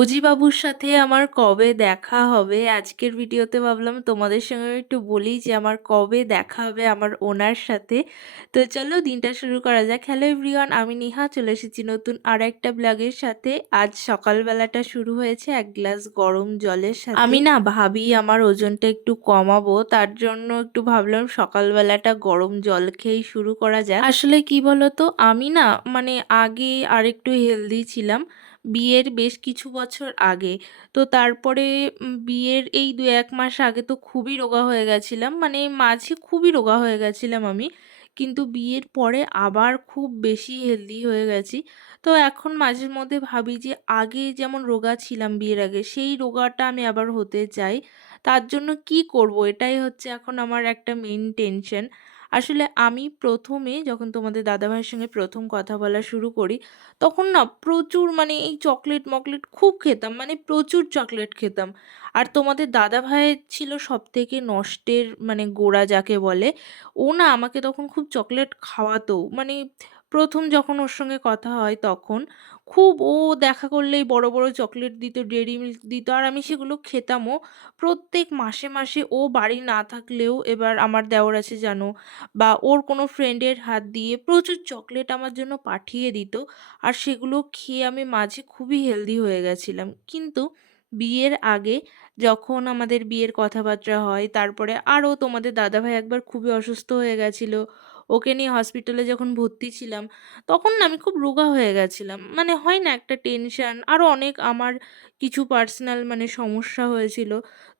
ফৌজিবাবুর সাথে আমার কবে দেখা হবে? আজকের ভিডিওতে ভাবলাম তোমাদের সঙ্গে একটু বলি যে আমার কবে দেখা হবে আমার ওনার সাথে। তো চলো দিনটা শুরু করা যাক। হ্যালো এভরিওয়ান আমি নিহা, চলে এসেছি নতুন আর একটা ব্লগের সাথে। আজ সকালবেলাটা শুরু হয়েছে এক গ্লাস গরম জলের সাথে। আমি না ভাবি আমার ওজনটা একটু কমাবো, তার জন্য একটু ভাবলাম সকালবেলাটা গরম জল খেয়েই শুরু করা যাক। আসলে কি বলতো, আমি না মানে আগে আর একটু হেলদি ছিলাম। বিয়ের বেশ কিছু বছর আগে। তো তারপরে বিয়ের এই দু এক মাস আগে তো খুবই রোগা হয়ে গেছিলাম। মানে মাঝে খুবই রোগা হয়ে গেছিলাম আমি। কিন্তু বিয়ের পরে আবার খুব বেশি হেলদি হয়ে গেছি। তো এখন মাঝের মধ্যে ভাবি যে, আগে যেমন রোগা ছিলাম বিয়ের আগে, সেই রোগাটা আমি আবার হতে চাই। তার জন্য কি করব? এটাই হচ্ছে এখন আমার একটা মেন টেনশন আসলে আমি প্রথমে যখন তোমাদের দাদাভাইয়ের সঙ্গে প্রথম কথা বলা শুরু করি, তখন না প্রচুর মানে এই চকলেট মকলেট খুব খেতাম মানে প্রচুর চকলেট খেতাম। আর তোমাদের দাদাভাইয়ের ছিল সব থেকে নষ্টের মানে গোড়া যাকে বলে, ও না আমাকে তখন খুব চকলেট খাওয়াতো মানে প্রথম যখন ওর সঙ্গে কথা হয় তখন খুব ও দেখা করলেই বড় বড় চকলেট দিত ডেয়ারি মিল্ক দিত, আর আমি সেগুলো খেতামও। প্রত্যেক মাসে মাসে ও বাড়ি না থাকলেও এবার আমার দেওর আছে জানো বা ওর কোনো ফ্রেন্ডের হাত দিয়ে প্রচুর চকলেট আমার জন্য পাঠিয়ে দিত, আর সেগুলো খেয়ে আমি মাঝে খুবই হেলদি হয়ে গেছিলাম। কিন্তু বিয়ের আগে যখন আমাদের বিয়ের কথাবার্তা হয়, তারপরে আরও তোমাদের দাদাভাই একবার খুবই অসুস্থ হয়ে গেছিল ওকে নিয়ে হসপিটালে যখন ভর্তি ছিলাম, তখন আমি খুব রোগা হয়ে গেছিলাম। মানে হয় না একটা টেনশান আরও অনেক আমার কিছু পার্সোনাল মানে সমস্যা হয়েছিল।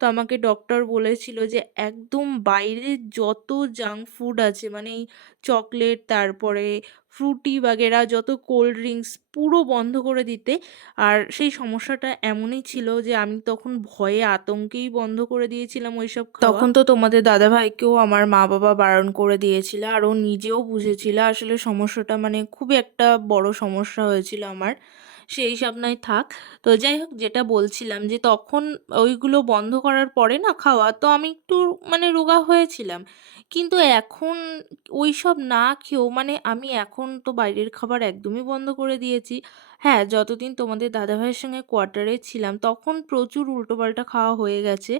তো আমাকে ডক্টর বলেছিল যে, একদম বাইরের যত জাঙ্ক ফুড আছে মানে এই চকলেট তারপরে ফ্রুটি বাগেরা, যত কোল্ড ড্রিঙ্কস পুরো বন্ধ করে দিতে। আর সেই সমস্যাটা এমনই ছিল যে, আমি তখন ভয়ে আতঙ্কেই বন্ধ করে দিয়েছিলাম ওইসব সব তখন তো তোমাদের দাদা ভাইকেও আমার মা বাবা বারণ করে দিয়েছিল, আর ও নিজেও বুঝেছিল। আসলে সমস্যাটা মানে খুবই একটা বড় সমস্যা হয়েছিল আমার। সেই সব নয় থাক। তো যাই হোক, যেটা বলছিলাম যে তখন ওইগুলো বন্ধ করার পরে না খাওয়া, তো আমি একটু মানে রোগা হয়েছিলাম। কিন্তু এখন ওই সব না খেয়েও মানে আমি এখন তো বাইরের খাবার একদমই বন্ধ করে দিয়েছি। হ্যাঁ যতদিন তোমাদের দাদাভাইয়ের সঙ্গে কোয়ার্টারে ছিলাম, তখন প্রচুর উল্টোপাল্টা খাওয়া হয়ে গেছে।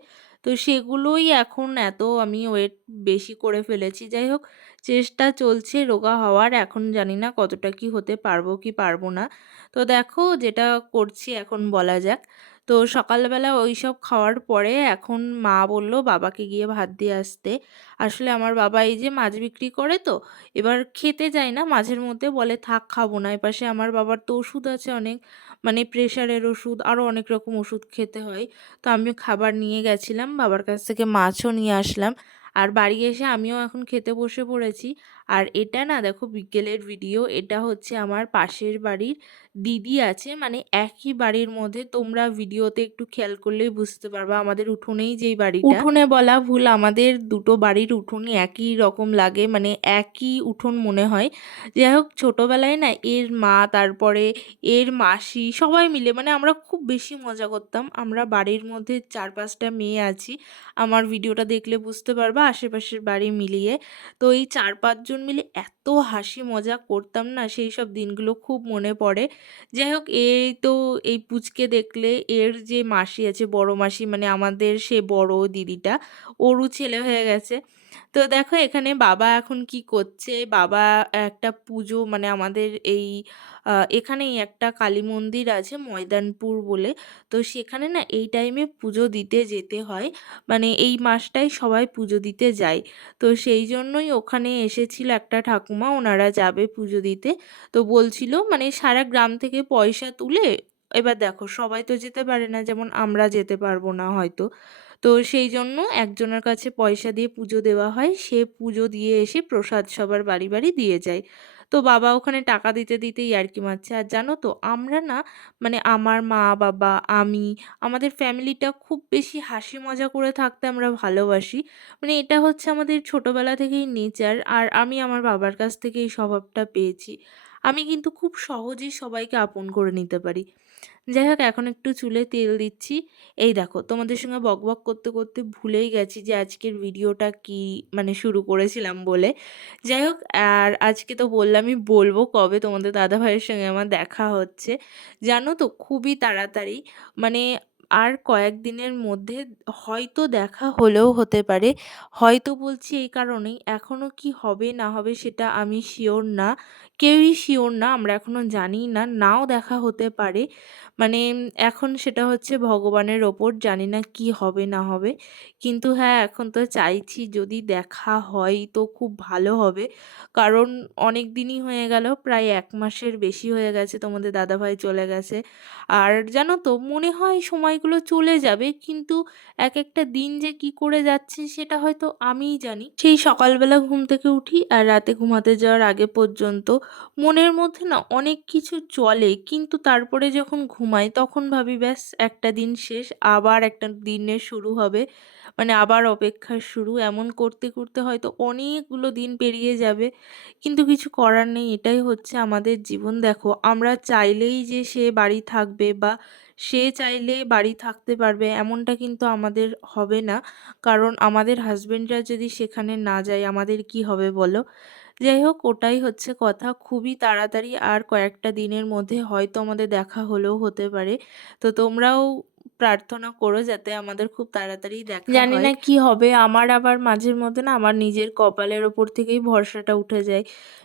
তো সেগুলোই এখন এত আমি ওয়েট বেশি করে ফেলেছি। যাই হোক চেষ্টা চলছে রোগা হওয়ার। এখন জানি না কতটা কি হতে পারব কি পারব না। তো দেখো যেটা করছি এখন বলা যাক। তো সকালবেলা ওই সব খাওয়ার পরে এখন মা বলল বাবাকে গিয়ে ভাত দিয়ে আসতে। আসলে আমার বাবা এই যে মাছ বিক্রি করে তো, এবার খেতে যায় না। মাঝের মধ্যে বলে, থাক, খাব না। এপাশে আমার বাবার তো ওষুধ আছে অনেক। মানে প্রেশারের ওষুধ আরও অনেক রকম ওষুধ খেতে হয়। তো আমিও খাবার নিয়ে গেছিলাম, বাবার কাছ থেকে মাছও নিয়ে আসলাম। আর বাড়ি এসে আমিও এখন খেতে বসে পড়েছি। আর এটা না দেখো বিকেলের ভিডিও এটা হচ্ছে আমার পাশের বাড়ির দিদি আছে মানে একই বাড়ির মধ্যে তোমরা ভিডিওতে একটু খেয়াল করলেই বুঝতে পারবা আমাদের উঠোনেই যেই বাড়িটা। উঠোনে বলা ভুল, আমাদের দুটো বাড়ির উঠোনই একই রকম লাগে মানে একই উঠোন মনে হয়। যাই হোক ছোটোবেলায় না এর মা, তারপরে এর মাসি সবাই মিলে মানে আমরা খুব বেশি মজা করতাম। আমরা বাড়ির মধ্যে চার পাঁচটা মেয়ে আছি, আমার ভিডিওটা দেখলে বুঝতে পারবা আশেপাশের বাড়ি মিলিয়ে। তো এই চার পাঁচজন মিলে এত হাসি মজা করতাম না, সেই সব দিনগুলো খুব মনে পড়ে। যাই হোক, এই তো এই পুচকে দেখলে এর যে মাসি আছে, বড় মাসি মানে আমাদের সে বড় দিদিটা, ওরও ছেলে হয়ে গেছে। তো দেখো এখানে বাবা এখন কি করছে? বাবা একটা পুজো মানে আমাদের এই এখানেই একটা কালী মন্দির আছে ময়দানপুর বলে। তো সেখানে না এই টাইমে পুজো দিতে যেতে হয়। মানে এই মাসটাই সবাই পুজো দিতে যায়। তো সেই জন্যই ওখানে এসেছিল একটা ঠাকুমা, ওনারা যাবে পুজো দিতে। তো বলছিল মানে সারা গ্রাম থেকে পয়সা তুলে, এবার দেখো সবাই তো যেতে পারে না, যেমন আমরা যেতে পারব না হয়তো। তো সেই জন্য একজনের কাছে পয়সা দিয়ে পুজো দেওয়া হয়। সে পুজো দিয়ে এসে প্রসাদ সবার বাড়ি বাড়ি দিয়ে যায়। তো বাবা ওখানে টাকা দিতে, দিতেই আর কি মারছে। আর জানো তো, আমরা না মানে আমার মা, বাবা, আমি, আমাদের ফ্যামিলিটা খুব বেশি হাসি মজা করে থাকতে আমরা ভালোবাসি। মানে এটা হচ্ছে আমাদের ছোটবেলা থেকেই নেচার। আর আমি আমার বাবার কাছ থেকে এই স্বভাবটা পেয়েছি। আমি কিন্তু খুব সহজেই সবাইকে আপন করে নিতে পারি। যাই হোক, এখন একটু চুলে তেল দিচ্ছি। এই দেখো, তোমাদের সঙ্গে বকবক করতে করতে ভুলেই গেছি যে আজকের ভিডিওটা কি মানে শুরু করেছিলাম বলে। যাই হোক, আর আজকে তো বললামই বলব কবে তোমাদের দাদা ভাইয়ের সঙ্গে আমার দেখা হচ্ছে। জানো তো, খুবই তাড়াতাড়ি মানে আর কয়েকদিনের মধ্যে হয়তো দেখা হলেও হতে পারে। হয়তো বলছি এই কারণেই এখনও কি হবে, না হবে সেটা আমি শিওর না। কেউই শিওর না, আমরা এখনও জানি না, নাও দেখা হতে পারে। মানে এখন সেটা হচ্ছে ভগবানের ওপর, জানি না কি হবে, না হবে। কিন্তু হ্যাঁ এখন তো চাইছি যদি দেখা হয় তো খুব ভালো হবে। কারণ অনেক দিনই হয়ে গেল, প্রায় এক মাসের বেশি হয়ে গেছে, তোমাদের দাদাভাই চলে গেছে। আর জানো তো, মনে হয় সময়গুলো চলে যাবে। কিন্তু এক একটা দিন যে কি করে যাচ্ছে সেটা হয়তো আমিই জানি। সেই সকালবেলা ঘুম থেকে উঠি আর রাতে ঘুমাতে যাওয়ার আগে পর্যন্ত মনের মধ্যে না অনেক কিছু চলে। কিন্তু তারপরে যখন ঘুমাই তখন ভাবি, ব্যাস, একটা দিন শেষ। আবার একটা দিনের শুরু হবে। মানে আবার অপেক্ষার শুরু। এমন করতে করতে হয়তো অনেকগুলো দিন পেরিয়ে যাবে। কিন্তু কিছু করার নেই। এটাই হচ্ছে আমাদের জীবন। দেখো, আমরা চাইলেই যে সে বাড়ি থাকবে বা সে চাইলে বাড়ি থাকতে পারবে, এমনটা কিন্তু আমাদের হবে না। কারণ আমাদের হাজব্যান্ডরা যদি সেখানে না যায়, আমাদের কি হবে বলো? যাই হোক, ওটাই হচ্ছে কথা। খুবই তাড়াতাড়ি আর কয়েকটা দিনের মধ্যে হয়তো আমাদের দেখা হলেও হতে পারে। তো তোমরাও প্রার্থনা করো যাতে আমাদের খুব তাড়াতাড়ি দেখা জানি না কি হবে আমার আবার মাঝের মধ্যে না আমার নিজের কপালের ওপর থেকেই ভরসাটা উঠে যায়।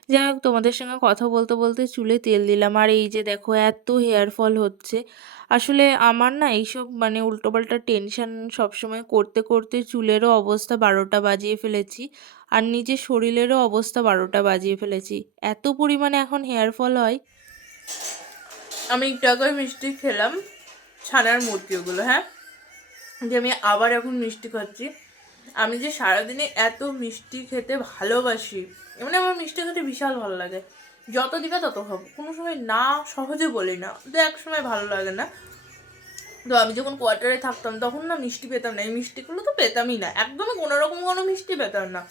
যাই হোক তোমাদের সঙ্গে কথা বলতে বলতে চুলে তেল দিলাম। আর এই যে দেখো এত হেয়ার ফল হচ্ছে। আসলে আমার না এইসব মানে উল্টোপাল্টা টেনশন সবসময় করতে করতে চুলেরও অবস্থা বারোটা বাজিয়ে ফেলেছি। আর নিজের শরীরেরও অবস্থা বারোটা বাজিয়ে ফেলেছি। এত পরিমাণে এখন হেয়ার ফল হয়। আমি একটু আগে মিষ্টি খেলাম। ছানার মূর্তি ওগুলো হ্যাঁ? যে আমি আবার এখন মিষ্টি খাচ্ছি। আমি যে সারাদিনে এত মিষ্টি খেতে ভালোবাসি মানে আমার মিষ্টি খেতে বিশাল ভালো লাগে। যত দিবে তত খাব। কোনো সময় না, সহজে বলি না। তো এক সময় ভালো লাগে না। তো আমি যখন কোয়ার্টারে থাকতাম, তখন না মিষ্টি পেতাম না। এই মিষ্টিগুলো তো পেতামই না। একদমই কোনো রকম কোনো মিষ্টি পেতাম না।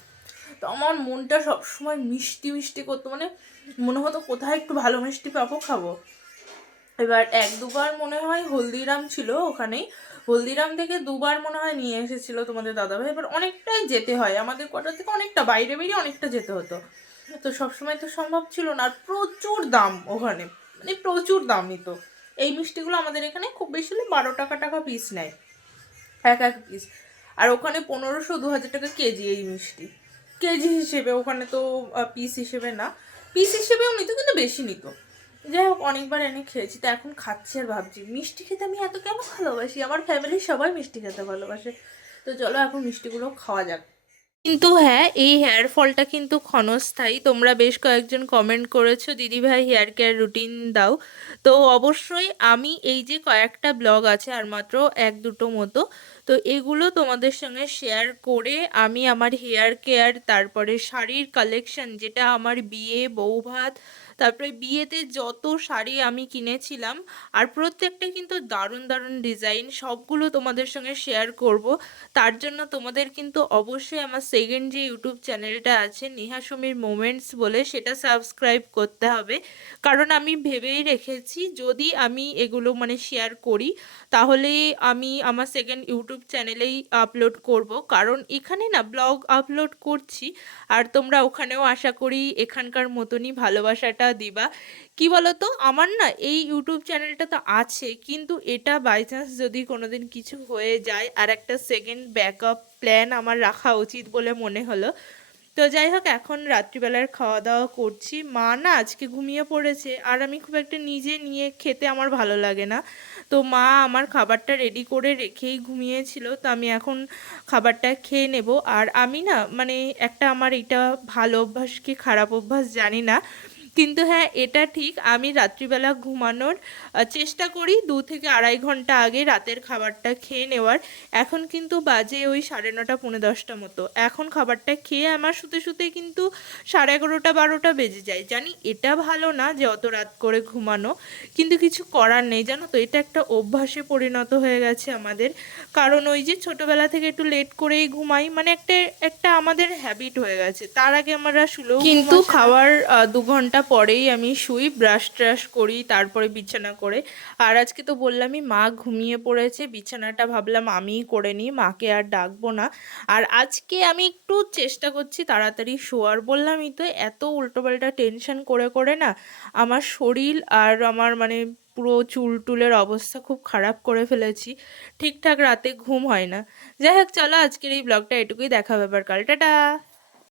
তো আমার মনটা সবসময় মিষ্টি মিষ্টি করতো। মানে মনে হতো কোথায় একটু ভালো মিষ্টি পাবো, খাব। এবার এক দুবার মনে হয় হলদিরাম ছিল ওখানেই। হলদিরাম থেকে দুবার মনে হয় নিয়ে এসেছিল তোমাদের দাদাভাই। এবার অনেকটাই যেতে হয়। আমাদের কোয়ার্টার থেকে অনেকটা বাইরে বেরিয়ে অনেকটা যেতে হতো। তো সবসময় তো সম্ভব ছিল না। আর প্রচুর দাম ওখানে। মানে প্রচুর দাম নিত এই মিষ্টিগুলো আমাদের এখানে খুব বেশি হলে বারো টাকা টাকা পিস নেয়। এক এক পিস আর ওখানে পনেরোশো দু হাজার টাকা কেজি এই মিষ্টি। কেজি হিসেবে ওখানে তো পিস হিসেবে না। পিস হিসেবেও নিত, কিন্তু বেশি নিত। যাই হোক, অনেকবার এনে খেয়েছি, তো এখন খাচ্ছি আর ভাবছি। মিষ্টি খেতে আমি এত কেন ভালোবাসি? আমার ফ্যামিলির সবাই মিষ্টি খেতে ভালোবাসে। তো চলো এখন মিষ্টিগুলো খাওয়া যাক। কিন্তু হ্যাঁ এই হেয়ার ফলটা কিন্তু ক্ষণস্থায়ী। তোমরা বেশ কয়েকজন কমেন্ট করেছ দিদিভাই হেয়ার কেয়ার রুটিন দাও। তো অবশ্যই আমি এই যে কয়েকটা ব্লগ আছে, আর মাত্র এক দুটো মতো, তো এগুলো তোমাদের সঙ্গে শেয়ার করে আমি আমার হেয়ার কেয়ার তারপরে শাড়ির কালেকশন যেটা আমার বিয়ে, বৌভাত তারপরে বিয়েতে যত শাড়ি আমি কিনেছিলাম, আর প্রত্যেকটা কিন্তু দারুণ দারুণ ডিজাইন সবগুলো তোমাদের সঙ্গে শেয়ার করব। তার জন্য তোমাদের কিন্তু অবশ্যই আমার সেকেন্ড যে ইউটিউব চ্যানেলটা আছে, নেহা সুমির মোমেন্টস বলে, সেটা সাবস্ক্রাইব করতে হবে। কারণ আমি ভেবেই রেখেছি, যদি আমি এগুলো মানে শেয়ার করি, তাহলে আমি আমার সেকেন্ড ইউটিউব চ্যানেলেই আপলোড করব। কারণ এখানে না ব্লগ আপলোড করছি, আর তোমরা ওখানেও আশা করি এখানকার মতনই ভালোবাসাটা দিবা। কি বলতো? আমার না এই ইউটিউব চ্যানেলটা তো আছে, কিন্তু এটা বাই চান্স যদি কোনোদিন কিছু হয়ে যায় আর একটা সেকেন্ড ব্যাকআপ প্ল্যান আমার রাখা উচিত বলে মনে হলো। তো যাই হোক, এখন রাত্রিবেলার খাওয়া দাওয়া করছি। মা না আজকে ঘুমিয়ে পড়েছে আর আমি খুব একটা নিজে নিয়ে খেতে আমার ভালো লাগে না। তো মা আমার খাবারটা রেডি করে রেখেই ঘুমিয়েছিল, তো আমি এখন খাবারটা খেয়ে নেব। আর আমি না মানে একটা আমার এটা ভালো অভ্যাস কি খারাপ অভ্যাস জানি না। কিন্তু হ্যাঁ এটা ঠিক আমি রাত্রিবেলা ঘুমানোর চেষ্টা করি দু থেকে আড়াই ঘণ্টা আগে রাতের খাবারটা খেয়ে নেওয়ার। এখন কিন্তু বাজে ওই সাড়ে নটা পৌনে দশটা মতো। এখন খাবারটা খেয়ে আমার শুতে শুতে কিন্তু সাড়ে এগারোটা বারোটা বেজে যায়। জানি এটা ভালো না যে অত রাত করে ঘুমানো কিন্তু কিছু করার নেই। জানো তো এটা একটা অভ্যাসে পরিণত হয়ে গেছে আমাদের। কারণ ওই যে ছোটোবেলা থেকে একটু লেট করেই ঘুমাই মানে একটা একটা আমাদের হ্যাবিট হয়ে গেছে। তার আগে আমরা শুলেও কিন্তু খাওয়ার দু ঘণ্টা পরেই আমি শুই ব্রাশ ট্রাশ করি, তারপরে বিছানা করে। আর আজকে তো বললামই, মা ঘুমিয়ে পড়েছে, বিছানাটা ভাবলাম আমিই করে নিই, মাকে আর ডাকবো না। আর আজকে আমি একটু চেষ্টা করছি তাড়াতাড়ি শোয়ার। বললামই তো, এত উল্টোপাল্টা টেনশন করে করে না, আমার শরীর আর আমার মানে পুরো চুল টুলের অবস্থা খুব খারাপ করে ফেলেছি। ঠিকঠাক রাতে ঘুম হয় না। যাই হোক, চলো আজকের এই ব্লগটা এটুকুই, দেখা ব্যাপার কাল। টাটা!